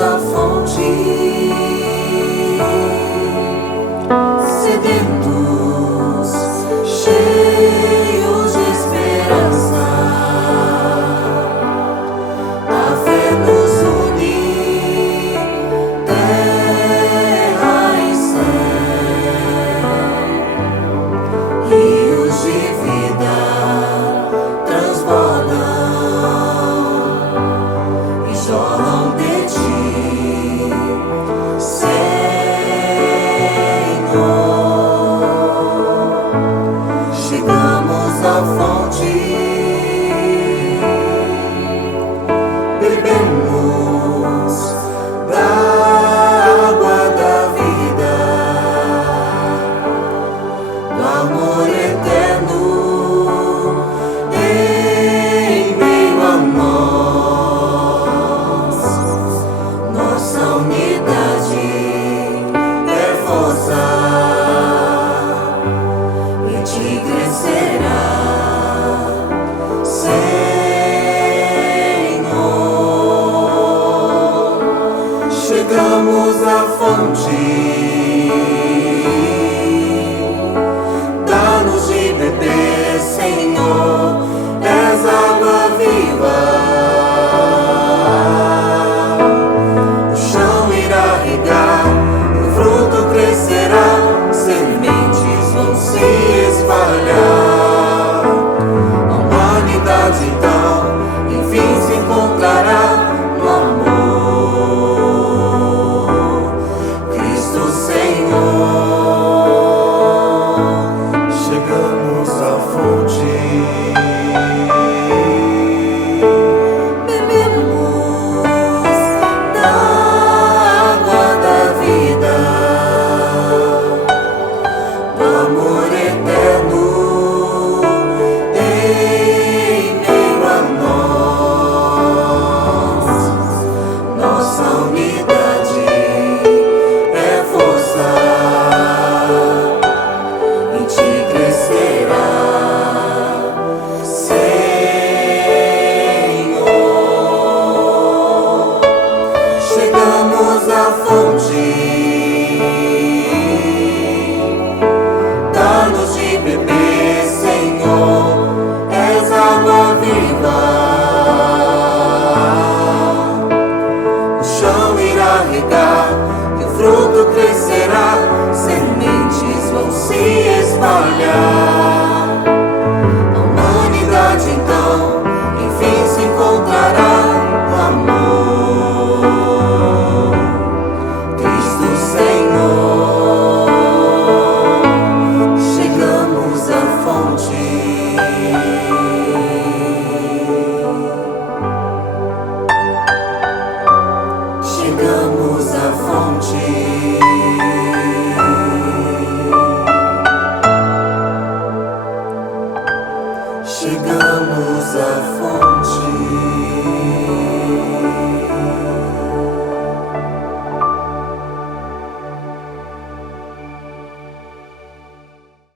à fonte, sedentos, cheios de esperança. A fé nos une, terra e céu, rios de vida transbordam e jorram de ti, Senhor. Chegamos à fonte, bebemos da água da vida, do amor eterno em meio a nós. Nossa unidade é força e te crescerá, Senhor. Chegamos à fonte, dá-nos de beber, Senhor, és água viva. O chão irá regar, o fruto crescerá, sementes vão se espalhar. A humanidade então, enfim, se encontrará no amor, Cristo Senhor. Chegamos à fonte, bebemos da água da vida, do amor eterno em meio a nós. Nossa unidade é força e te crescerá, Senhor. Chegamos à fonte, dá-nos de beber, Senhor, és água viva. O chão irá regar e o fruto crescerá, sementes vão se espalhar. A humanidade então, enfim, se encontrará no amor, Cristo Senhor. Chegamos à fonte. Chegamos à fonte.